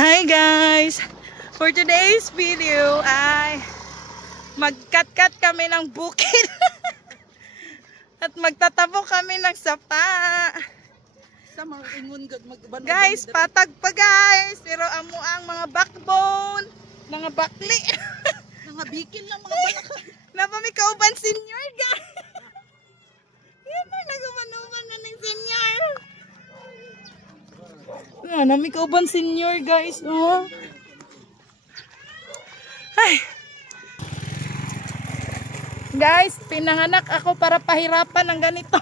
Hi guys! For today's video ay magkat-kat kami ng bukid at magtatabo kami ng sapa. Guys, patag pa guys! Pero amo ang mga backbone, mga bakli. Mga bikin lang mga balak. Napamikauban senior guys! Yan na, nagaman-uban na ng senior. Namikauban senior guys. Oh. Ay. Guys, pinanganak ako para pahirapan ng ganito.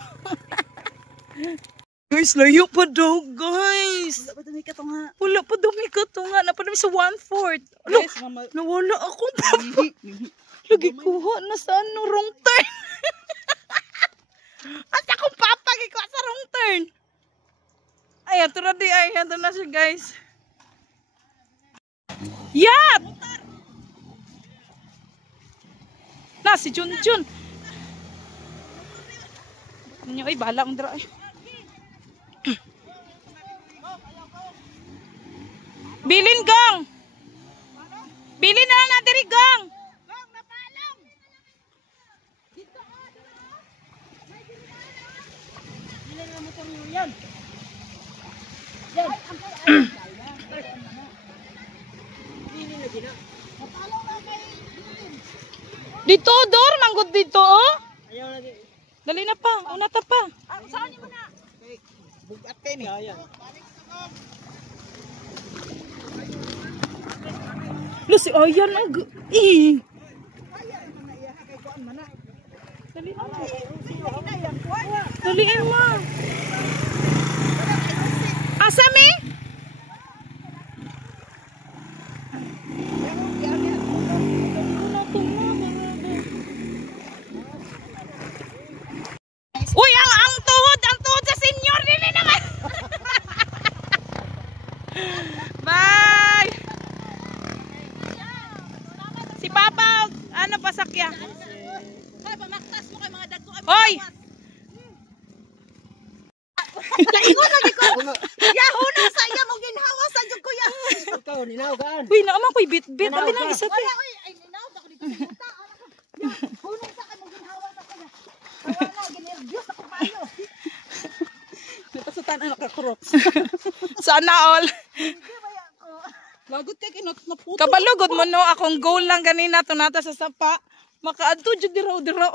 Guys, layo pa daw guys. Wala pa dumi ka to nga. Wala pa dumi ka to nga. Napadami sa 1/4. Ano? Nawala akong papa. Lagi kuha na sa ano, wrong turn. At akong papa, gikuha sa wrong turn. Ay, ito na di. Ay, ito na siya guys. Yap! Na, si Junjun. Ay, bahala ang dra. Bilin gang! Bilin na lang natin rin gang! Dito, Dor, manggod dito, oh. Dali na pa, unata pa. Saan niyo muna? Bugat kayo ni. Lo, si Ayan, eh. Dali na. Dali na. Asa mi? Uy, ang tuhod sa senior nila naman. Bye. Si Papa, ano pasakya? Kaya pamaktas mo kay mga dagko. Hoy. Laingon lagi ko. Yahuno sa iya mo ginhawa sa jud ko ya. Ikaw ninaw-gaan. Uy, naman ko'y bit-bit. Abi lang isa Wala pa. oy, ay ninaw ako dito sa buta. Yahuno sa kay mo ginhawa sa kuya. Wala ginervyos ako maayo. Napasutan ang nakakrooks. Sana all. Lagot kay kinot na puto. Kabalugod mo no, akong goal lang ganina to nata sa sapa. Makaadto jud diraw-diraw.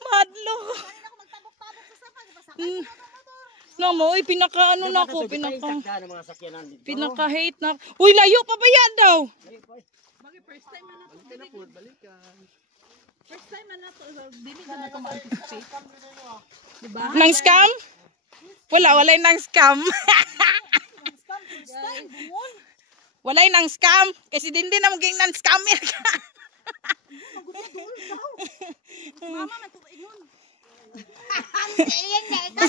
Madlo. Ako magtabok-tabok sa sapa, pasakay. No mo, pinaka ano na ako, Mga sakyanan dito. pinaka-hate na. Uy, layo pa ba yan daw? Bagay first time man nato. First time man nato, dili ka na to ma-anticipate. Diba? Nang scam? Walay nang scam. Walay nang scam. Kasi din na maging nang scammer ka. Mama na to ingon. Ayan na,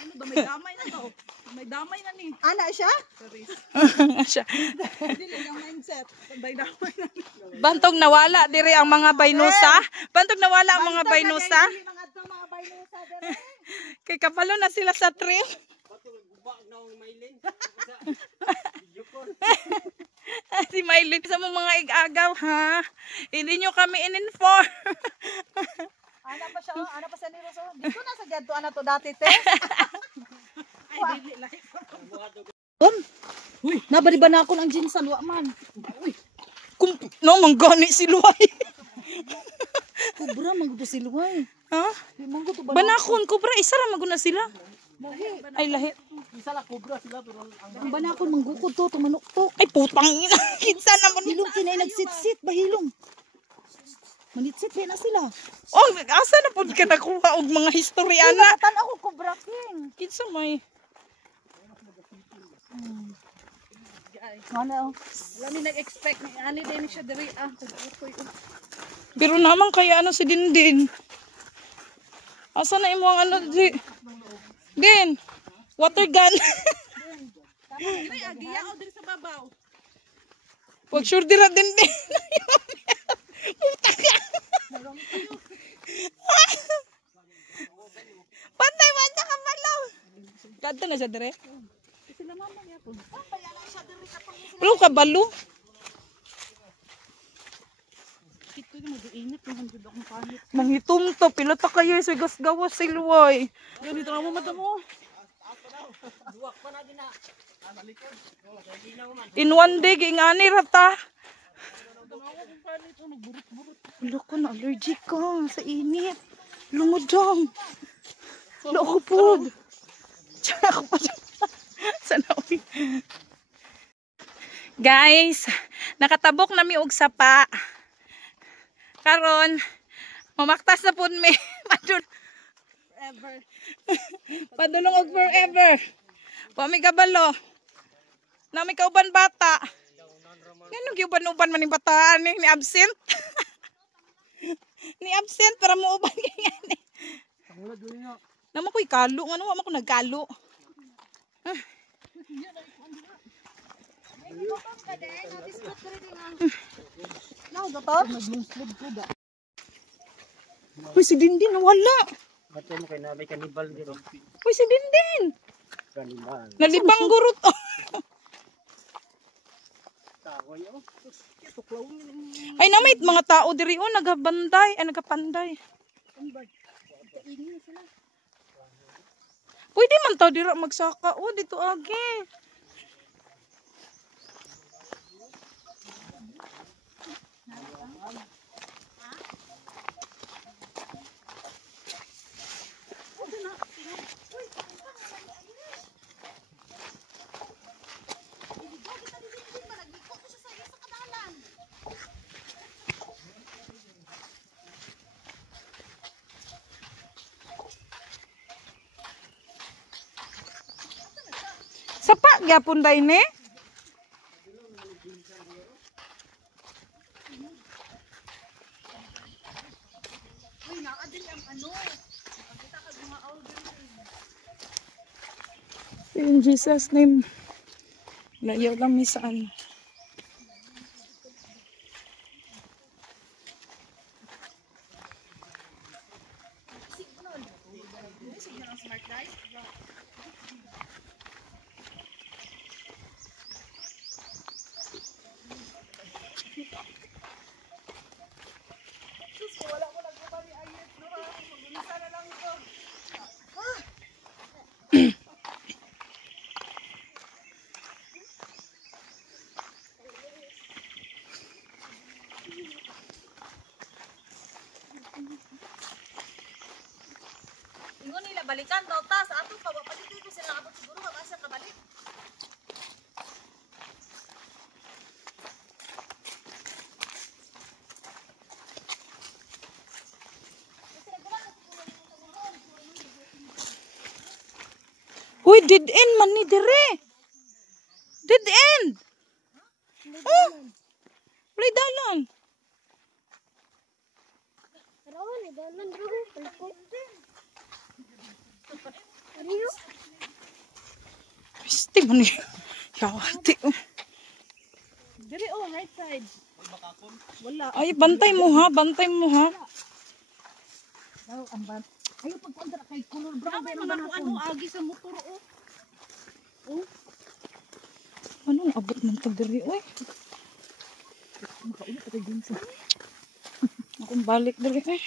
ano ba may damay na to? May damay na ni. Ana siya? Siya. Dili yung mindset. May damay na ni. Bantog nawala dire ang mga baynusa. Bantog nawala ang mga baynusa. Mga to mga baynusa dire. Kay kapalo na sila sa tree. Si Maylin sa mga igagaw ha. Hindi nyo kami in-inform. Ana pa siya, ana pa sa ni Roso. Dito na sa gadto ana to dati te. Ay dili lahi. Uy, nabali ba na ako ng jinsan wa man. Uy, Kung no manggani si Luay. kubra magdo si Luay. Ha? Manggo to ba? Banakon kubra isa ra maguna sila. Ay lahi. Isa la kubra sila pero Ang banakon manggukod to tumanuktok. Ay putang ina. Kinsa naman. Hilong kinay nagsit-sit bahilong. Manitsit na sila. Oh, asa na pud ka nakuha og mga historyana? Tan ako kubra king. Kinsa may Ano? Wala mi nag-expect ni ani din siya diri pero naman kaya ano si Dindin. Asa na imo ang ano di? Din. Water gun. Diri agiya o diri sa babaw. Wag sure dira Dindin. Puta ka. Patay man ka balaw. Kadto na siya dire. sila mama yapon. Paya na siya diri sa pangisa. Wala ka balo. Kito ni mag-init yung handud akong panit. Mangitom to. Pilota kayo sa gasgawas silway. Ganito na mo madamo. Duwak pa na din na. In one day, gingani rata. Wala ko na allergic ka sa init. Lumodong. Wala ko food. Tsaka ako pa siya. Sana uwi. Guys, nakatabok na mi og sapa. Karon, mamaktas na pud mi. Forever. Padulong og forever. Wa mi kabalo. Na mi kauban bata. Ganun giuban-uban man ni bataan ni absent. Ni absent para mo uban gani. Namo ko'y kalo, ngano wa man ko nagkalo. Uy, si Dindin wala. Bato mo kay nabay kanibal dito. Uy, si Dindin. Kanibal. Nalibang gurot. Oh. Kahoy oh. Ay, namit mga tao diri oh, nagabanday, ay nagapanday. Pwede man tao dira magsaka oh, dito agi. Sapa gyapon day ni. In Jesus name. Layaw lang mi saan. Ingon nila balikan daw ta sa ato pa pa dito sila abot siguro mabasa ka balik. Uy, dead end man ni dire. Dead end. Oh. Wala dalan. Karon ni dalan bro, palpot. Piste man ni. Yawati. Dire oh, right side. Wala. Ay, bantay mo ha, bantay mo ha. Daw ang ban. Ayo pagkontra kay color brown ba naman ano agi sa motor oh. Oh. Anong abot man to diri oy? Makaulit ka din sa. Akong balik diri eh.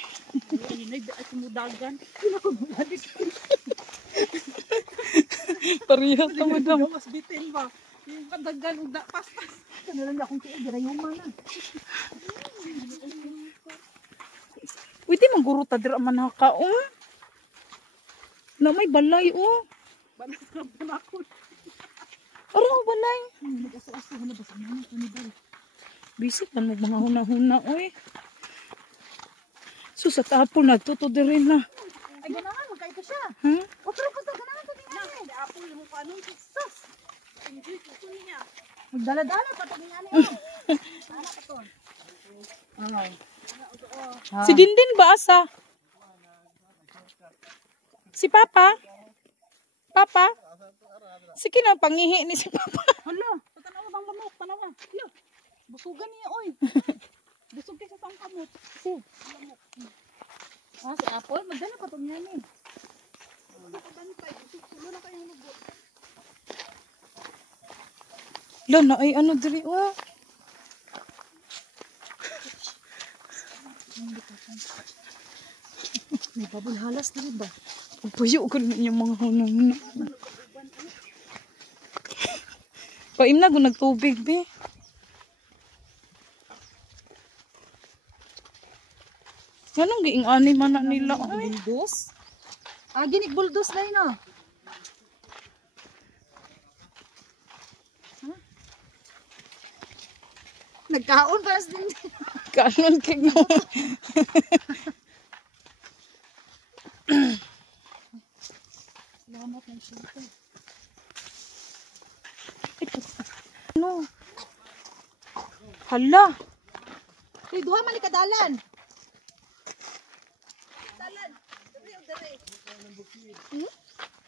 Inay at mudagan. Parehas ta madam. Mas bitin ba? Yung kadagan ug pastas. Kanalan akong tiig girayuman na. Pwede mangguro ta dira man hakaon. Na may balay oh. Banas ka panakot. Aro balay. Nag-aso-aso na ba sa mga kanibal? Bisik man mo mga huna-huna oy. So sa tapon nagtuto diri na. Ay ganahan magkaito siya. Ha? O pero basta ganahan to dingan. Na apple mo pa anong sus. Enjoy ko to niya. Magdala-dala pa to dingan eh. Ana pa to. Si Dindin ba asa? Si Papa? Papa? Sige na, pangihi ni si Papa. Hala, tatanaw bang lamok, tanawa. Hala, busugan niya oy. Busog kay sa pangkamot. Si. Lamok. Ah, si Apple, magdala pa to niya ni. Ano pa bantay? Tulo na kayong lugot. Lana, ay ano diri, oh. May babul halas na rin ba? Puyo ko rin yung mga hunang. Paim na kung nagtubig, be. Anong giing ani man na nila? Ay, Buldos? Ah, ginig buldos na yun ah. Huh? Nagkaon para sa din. kanon kay no. Salamat ng syempre. Ano? Hala. Uy, duha man ikadalan.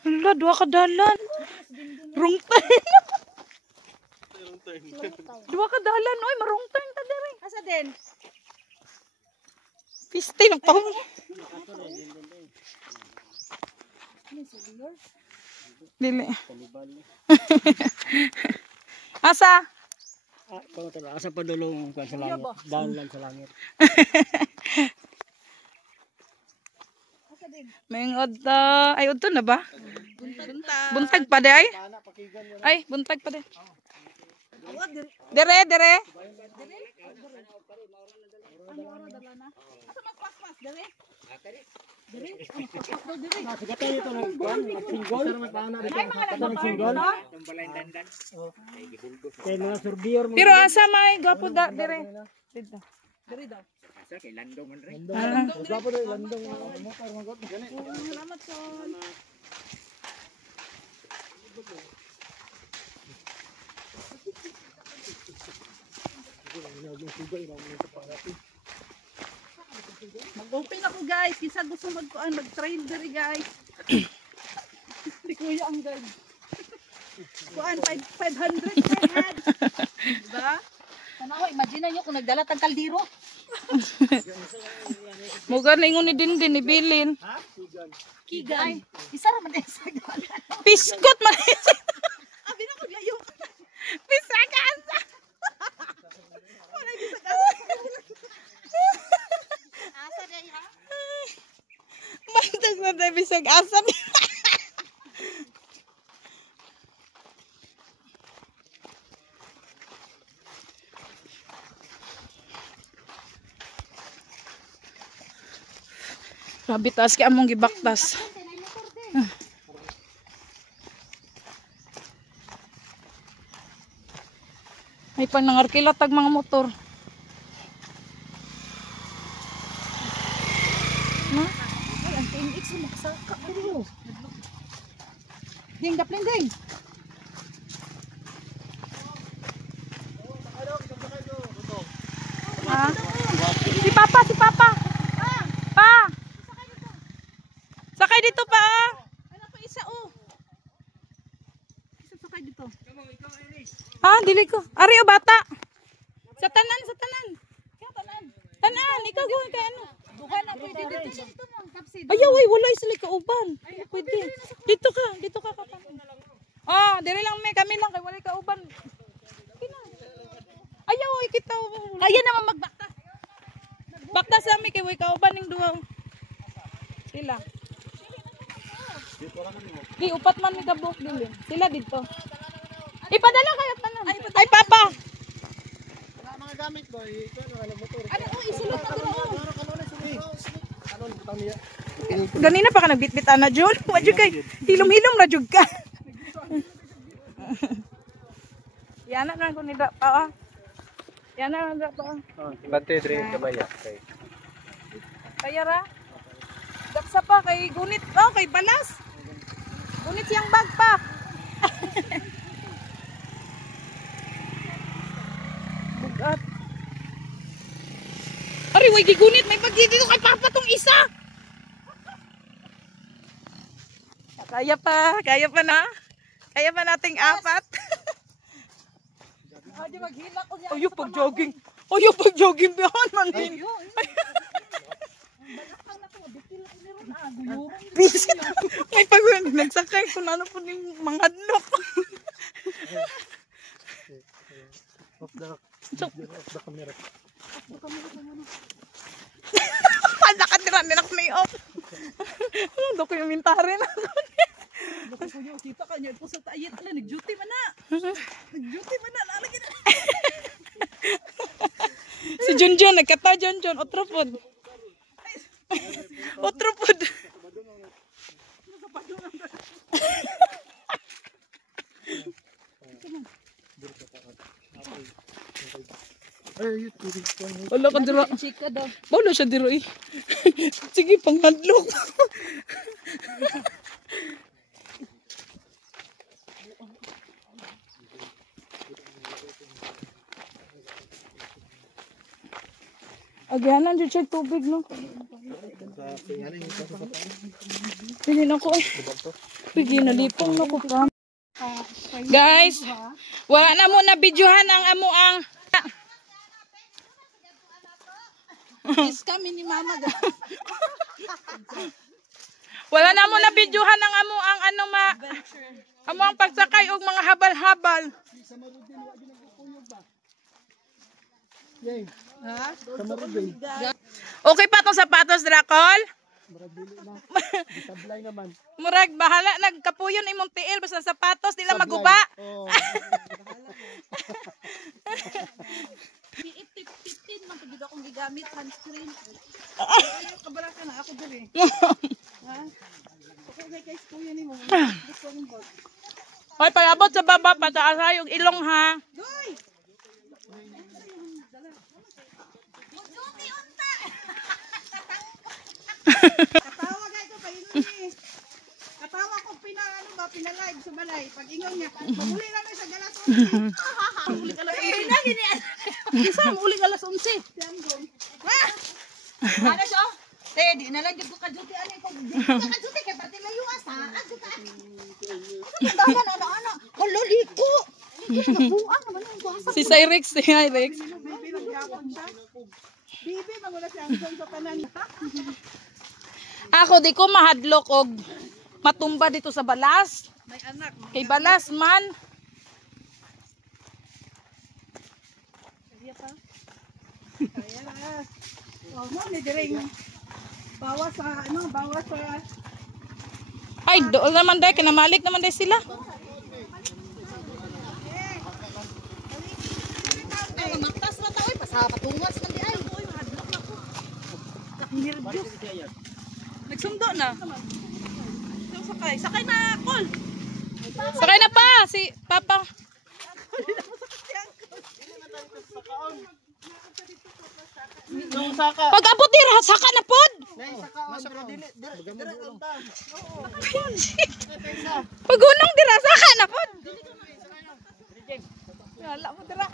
Hala, duha ka dalan. Wrong turn. Duha ka dalan, oy, marong turn ta diri. Asa din? Piste nagpahon. Dili. Kanibal. Asa? Ah, kung tala, asa pa dulong kan sa langit. Daan lang sa langit. Mayroon ay udto na ba? Buntag pa de ay? Ay, buntag pa de. Dere, dere. Asa magpaspas dere? Nakagata ito ng kuan, nagsinggol. Ay mga Nagsinggol. Kaya mga surveyor mo. Pero asa may gapo da dere. Dito. dere daw. Gapo daw landong motor magot. Salamat son. Mag-open ako guys, kisa gusto mag-trail dere guys. Si kuya ang guide. Kuan 500 per head. Diba? Sana ko, imagine nyo kung nagdala tang kaldero. Muga na ingon ni Dindin ni Bilin. Kigan. Isa raman sa Piskot man. Abi na maglayo. Pisakan. Wala bisa ka. Asa day ha? Mantas na tayo bisag asap. Grabe taas kaya among gibaktas. May pang nangarkila tag mga motor. Ay, ang TMX mo makasaka pero. Ding daplin ding. Ha? Si Papa, si Papa. Pa. Sakay dito pa. Ano pa isa oh. Isa sakay dito. Ah, dili ko. Ari o bata. Sa tanan, sa tanan. Kaya tanan. Tanan, ikaw gawin kay ano. Duha na pwede dito no. Kapsid. Ayaw, ay, wala sila kauban. Pwede. Dito ka kapan. Oh, dili lang may kami lang kay wala kauban. Ayaw, ay kita. Kaya naman magbaktas. Bakta sa amin kay wala kauban ning duha. Sila. Di upat man mi kabuk dili. Sila dito. Ipadala kayo tanan. Ay papa. Mga gamit boy, ito na motor. Ano oh isulod na dito oh. Kanon butang niya. Ganina pa ka nagbitbit ana Jun. Wa jud kay hilom-hilom ra jud ka. Yana na ko ni da pa. Yana na da pa. Bante dre kabaya. Kaya ra. Daksa pa kay gunit. Oh, kay balas. Gunit siyang bag pa. Bugat. Ari, way gigunit. May pagdidi ko kay Papa tong isa. Kaya pa na. Kaya pa nating apat. Di maghila ko niya. Ayaw pag-jogging. Ayaw pag-jogging. Bihan man din. Balakang na to, bitil ko ni ron ah. Guyurong. Bisit. May nagsakay kung ano po yung mga hadlok. Off the camera. Nakatira ninak na yung dokumentarin ako. Baka ko niyo kita ka niyo po sa tayit ala nag-duty man na. Nag-duty man na lalagyan na. Si Junjun, nagkata Junjun, otropod. Otropod. Ay, YouTube. Wala ka dira. Chika daw. Wala siya dira eh. Sige, panghadlok. Agyanan dyan siya tubig, no? Pili na ko eh. Pili na lipong na ko pa. Guys, wala na mo na videohan ang amuang. Is kami ni mama ga. Wala na mo na videohan ang amuang ano ma. Amuang pagsakay og mga habal-habal. Ha? Okay pa tong sapatos, Drakol? Sablay naman. Murag, bahala. Nagkapuyon imong tiil. Basta sapatos, di lang maguba. Oh. 15 man pagid akong gigamit sunscreen. Ay, kabara ka na ako diri. Ha? Okay guys, kuya ni mo. Gusto ng bag. Hoy, pag-abot sa baba, pataasay yung ilong ha. Doy! Katawa guys ko paingon ni. Katawa ko pinalive sa balay. Pag ingon niya, maguli na sa galas 11. Maguli ka alas 11. Isa maguli ka alas 11. Ano siya? Di na lang ko ka-duty ani ko. Ka-duty kay pati layo asa. Ano ka? Ano? Liko. Nabuang naman ang basa. Si Cyrix, si Cyrix. Bibi magyapon siya. Bibi magula siya ang sa tanan. Ako, di ko mahadlok og matumba dito sa balas. May anak. Kay balas man. Kaya pa. Kaya na. Oh, mo ni direng. Bawas sa bawas sa Ay, doon naman dahil, kinamalik naman dahil sila. matas na taoy pasapatungas man di ay. Nervyos. Nagsundo na. Sakay na call. Sakay na pa, si Papa. Pag abot dira, saka na pod. Pag unong dira, saka na pod. Wala mo dira.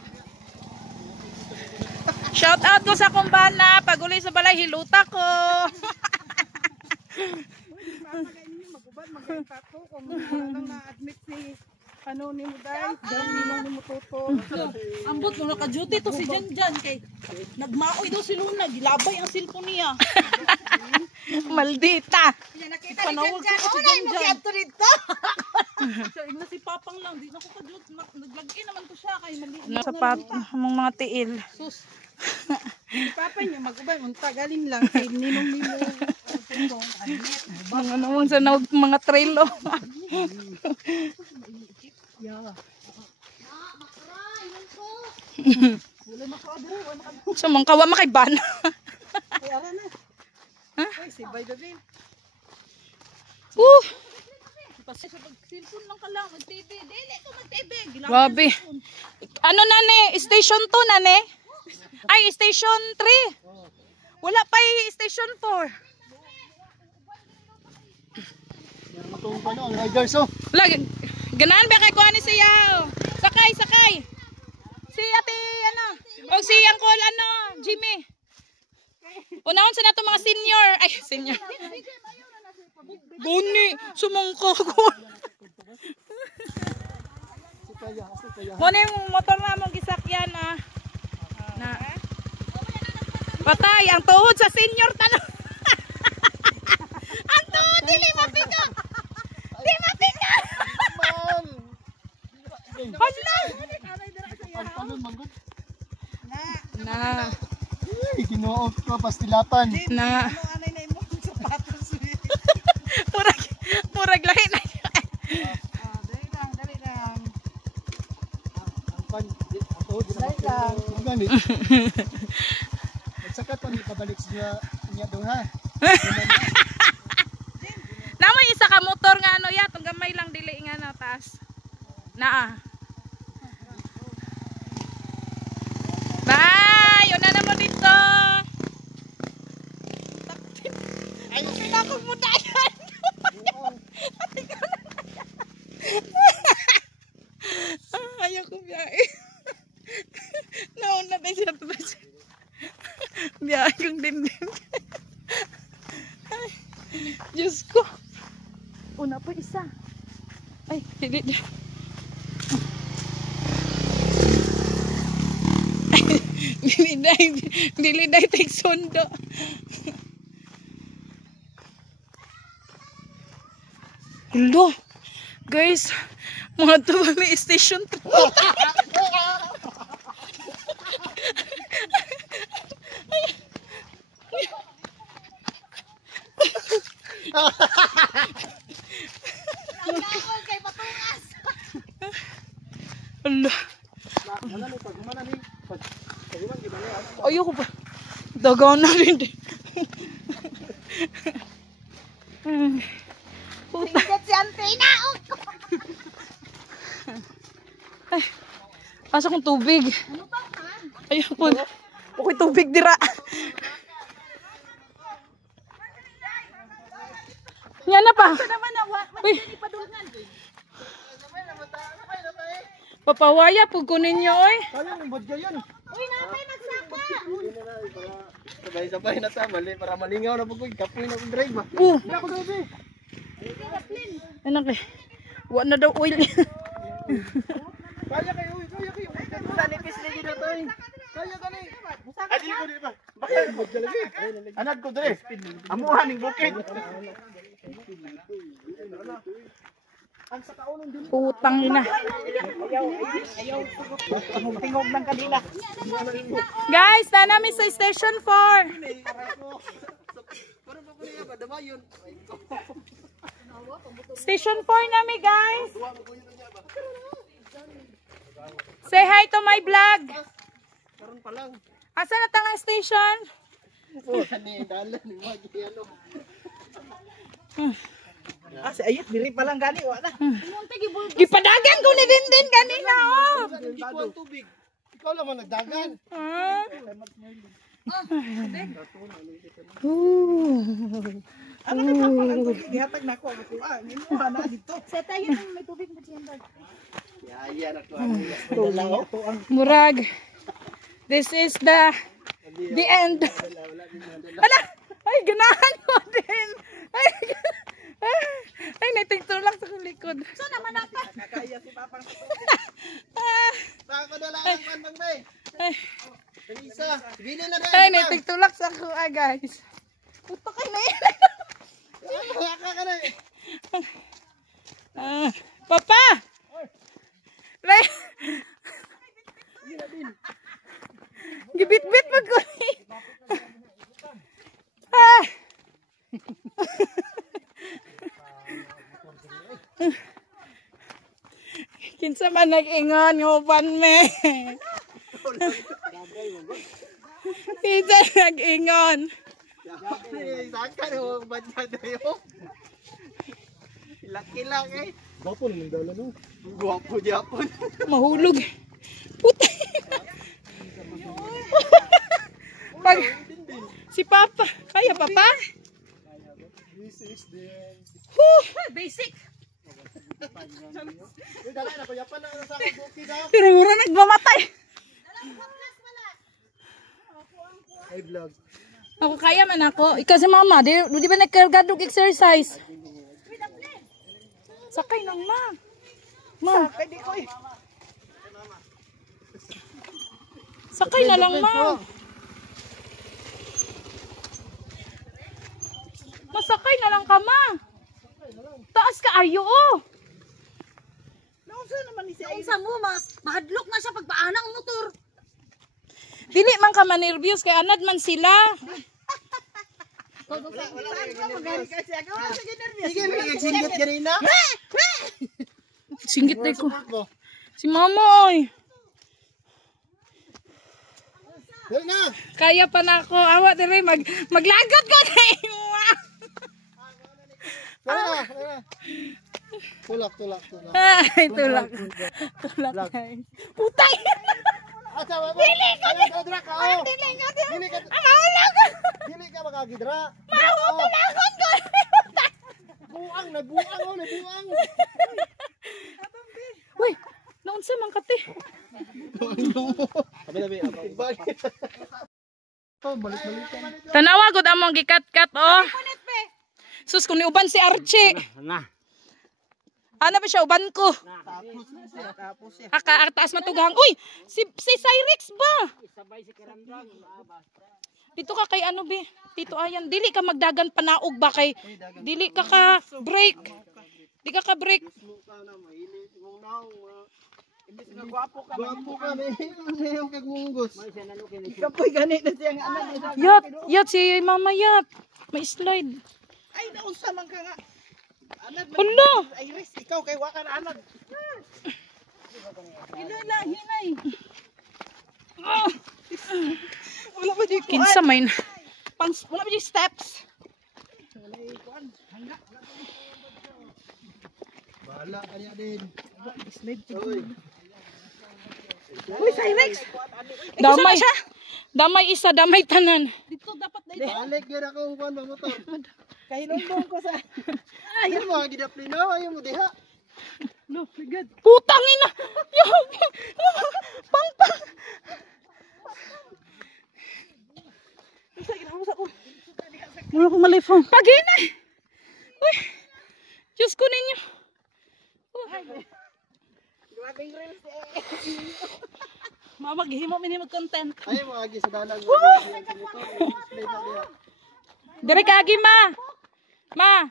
Shout out ko sa kumbana, pag uli sa balay, hiluta ko. Magubad magtato kung nang na-admit si ano ni mo dai, dahil ni mo tuto. Ambot mo naka-duty to si Janjan kay nagmaoy daw si Luna, gilabay ang cellphone niya. Maldita. Nakita ni Janjan, unay mo kiyadto dito. So igna si Papang lang, di na ko ka-duty, naglagay naman ko siya kay mali. Sapat, mong mga tiil. Sus. Si Papa niya magubay, unta galing lang kay ninong nimo. Mga naman sa mga trail. Oh. So, mangkawa makaiban. Ay, ara na. Ay, si by the way. Kasi sa pag-cellphone lang ka lang, mag-TV. Dili ko mag-TV. Grabe. Ano na ne? Station 2 na ne? Ay, station 3. Wala pa station 4. Matulong pa no, ang riders oh. Lag, ganaan ba kay kuha ni siya? Sakay, sakay. Si ate, ano? O si Uncle, ano? Jimmy. Unahon sa nato mga senior. Ay, senior. Guni, sumangka ko. Muna yung motor na mong gisakyan, ah. Na. Patay, ang tuhod sa senior tanong. Ang tuhod, dili mapika. Di mapika. Hala. Na. Ay, kinuot ko, pastilapan. Na. Ano anay na imong sapatos. Murag lahi na. Dali lang, dali lang. Ang pan, ako, Dali lang. Ang ganit. Nagsakat pa niya pabalik niya doon ha. Namoy isa ka motor nga ano ya, tong gamay lang dili nga na taas. Naa. Bye! Yun na mo dito. Ay, sinakog mo na yan. Ayaw ko biyahe. Nauna tayo siya tapos. Biyahe kong dindin. Ay, Diyos ko. Una pa isa. Ay, hindi. Dili day take sundo. Hello. Guys, mga to may station 3. Allah. Ayoko pa. Dagaw na rin din. Tingkat si Antina. Ay, asa kong tubig. Ayoko. Okay, tubig dira. Yan na pa. Uy. Papawaya po kunin nyo oy. Kaya mong bodga yun. Uy, napay nagsaka. Sabay-sabay na ta, mali, para malingaw na po ko. Kapoy na kong drive ba? Wala ko gabi. Anak eh. Wa na daw oil. Kaya kayo, kaya kayo. Sa nipis lagi na to eh. Kaya ka na eh. Ay, dili ko, dili ba? Bakit bodga lagi? Anad ko dre. Amuhan ng bukid. Putang ina. Tingog ng kanila. Guys, na namin sa station 4. Station 4 namin, guys. Say hi to my vlog. Karon pa lang. Asa na tanga station? Oh, kani dalan ni magi ano. Si Ayit, diri pa lang gani. Wala. Gipadagan ko ni Dindin kanina, oh. Hindi ko ang tubig. Ikaw lang man nagdagan. Ah. Ano ka pa ang tubig? Gihatag na ako. Nino na dito. Sa tayo nang may tubig na dyan. Yaya na ko ano. Murag. This is the end. Ala! Ay, ganahan ko din. Ay, naitigtulak sa likod. So naman ako. Nakaya si Papang sa Saan ko dala ang pandang bay? Ay, Isa, bili na rin. ay naitigtulak sa kuha, guys. Puto kayo na yan. Ka na eh. Papa! Lay! Gibit-bit mo ko. Ah! Kinsa man nag-ingon nguban me. Kinsa nag-ingon. Saka na badya dayo. Laki lang eh. Gwapo naman dala no. Gwapo Japon. Mahulog. Puta. Pag si Papa, kaya Papa? This is the Basic. dala na ko yapan na sa buki daw. Pero mura nagmamatay. Ay vlog. Ako kaya man ako. Ikaw si Mama, di ba nagkargadog exercise? Sakay lang, Ma. Ma, Pwede ko eh. sakay na lang, Ma. Masakay na lang ka, Ma. Taas ka, ayo, oh. Nausa naman ni si Ayit. Sa mo mas Mahadlok na siya pagpaanang motor. Dili man ka manervyos kay anad man sila. Sige, may singgit ganina. Singgit day ko. Si mama oy. Dali na. Kaya pa na ako. Awa dire maglagot ko na imo. Dali na. Tulak. Ay, tulak. Tulak guys. Putay. Asa ba? Dili ka. Dili ka. Dili ka makagidra. Tulagon ko. Buang. Uy, naunsa man kate. Balik. Balik. Tanawa gud among gikat-kat oh. Sus kung niuban si Archie. Ano ba siya uban ko? Tapos siya. Taas matugang. Uy, si Cyrix ba? Dito ka kay ano be? Dito ayan, dili ka magdagan panaog ba kay dili ka break. Di ka break. Gwapo ka, may yung kagunggos. Kapoy ganit na siyang anak. Yat si Mama Yat. May slide. Ay, naunsa man ka nga. Anad man. Hala. Iris, ikaw kay wakan anad. Hinay. Wala ba di Kinsa may wala ba di steps? Bahala ka niya din. Uy, Cyrex. damay. Damay isa, damay tanan. Dito dapat na Balik yun ako kung ba motor. Kahilumbong ko sa... Ayaw mo, gidaplino. Ayaw mo diha. No, good. Putang ina. Pang. Muna ko malifong. Paginay. Uy. Diyos ko ninyo. Maghimo minimum content. Ayaw mo, agi sa dalang. Dire kagi ma. Ma.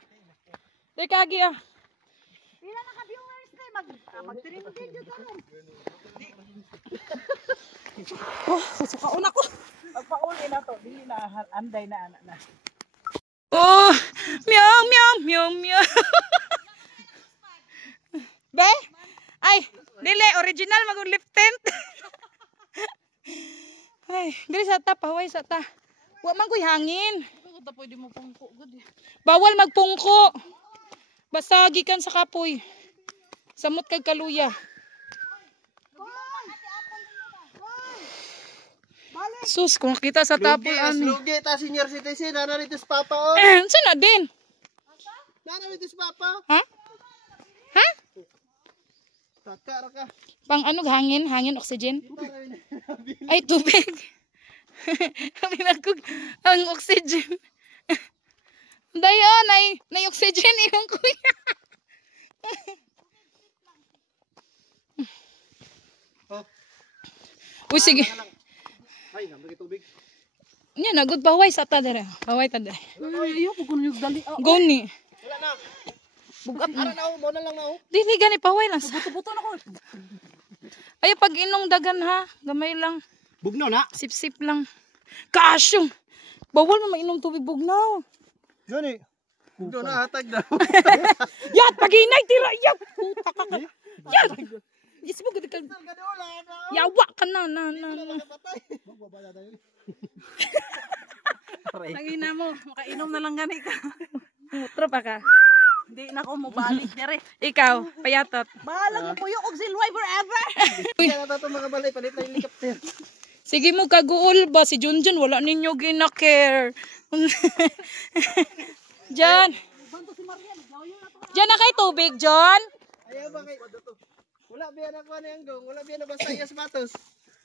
Dire kagi ah. Pila na ka-viewers na mag-trending dito tanan. Susukaon ako. Pagpauli na to, dili na anday na anak na. Oh, meow. Be? Ay, dili original magong lip tint. Ay, dili sa ta paway sa ta. Wa man koy hangin. Ito pwede mo pangko gud. Bawal magpungko. Basta gikan sa kapoy. Samot kag kaluya. Sus, kung kita sa tapol ano. Lugi, ta senior citizen. Nana rito si Papa, oh. Sana din. Nana rito si Papa. Ha? Ha? Taka ka. Pang ano hangin oxygen. Ay tubig. Kami nagkug ang oxygen. Dayon nay oxygen imong kuya. Oh. Uy sige. Ay, namay tubig. Nya nagud baway sa ta dire. Baway ta dire. Ayaw ko kun yung dali. Goni. Wala na. Bugat Ara na, mo na lang na. Dili gani paway lang. Buto-buto na ko. Ay pag inong dagan ha, gamay lang. Bugno na. Sip-sip lang. Kasyong. Bawal mo mainom tubig bugnaw. Gani. Bugno na, hatag daw. Yat paginay tira yat. Puta ka. Yat. Isbog gid ka. Yawa ka na. Tangina mo, makainom na lang gani ka. Mutro pa ka. Hindi na ko mabalik dire. Ikaw, payatot. Bahala mo puyo og silway forever. Kaya na ito mga balay, palit na helicopter. Sige mo kaguol ba si Junjun wala ninyo gina-care. Jan. Jan na kay tubig, John. Ayaw ba kay... Wala biya na kuha na yung gong. Wala biya na basta yung sapatos.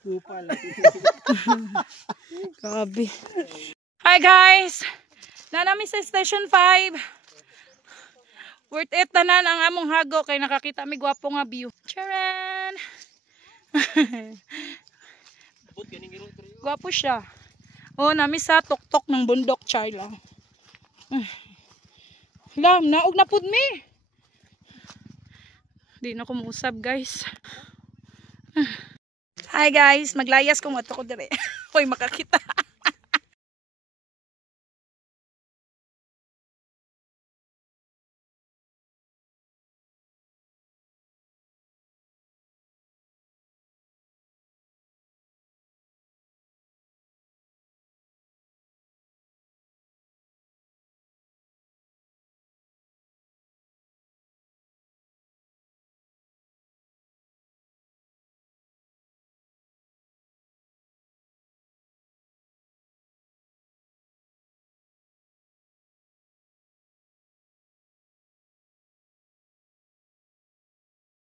Kupal. Grabe. Hi guys. Nanami sa Station 5. Worth it tanan ang among hago kay nakakita mi gwapo nga view. Charan. Gwapo siya. Oh, nami sa tuktok ng bundok Charla. Lam, naog na pud mi. Di na ko muusab guys. Hi guys, maglayas kung ato ko dire. Hoy makakita.